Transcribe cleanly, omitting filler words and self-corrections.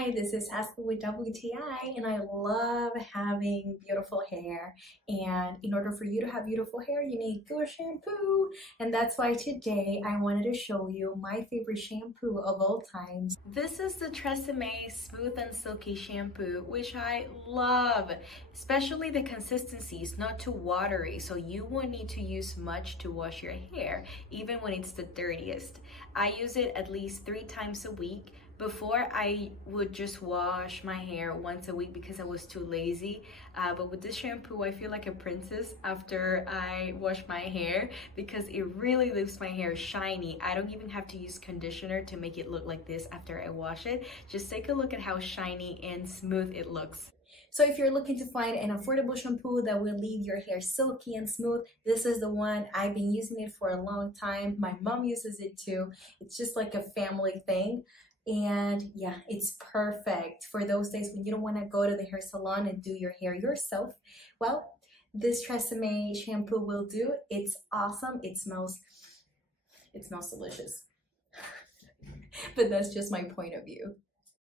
Hi, this is Haskell with WTI, and I love having beautiful hair. And in order for you to have beautiful hair, you need good shampoo. And that's why today I wanted to show you my favorite shampoo of all times. This is the TRESemmé Smooth and Silky Shampoo, which I love, especially the consistency is not too watery, so you won't need to use much to wash your hair, even when it's the dirtiest. I use it at least 3 times a week. Before, I would just wash my hair once a week because I was too lazy. But with this shampoo, I feel like a princess after I wash my hair because it really leaves my hair shiny. I don't even have to use conditioner to make it look like this after I wash it. Just take a look at how shiny and smooth it looks. So if you're looking to find an affordable shampoo that will leave your hair silky and smooth, this is the one. I've been using it for a long time. My mom uses it too. It's just like a family thing. And yeah, it's perfect for those days when you don't want to go to the hair salon and do your hair yourself. Well, this TRESemmé shampoo will do. It's awesome. It smells delicious. But that's just my point of view.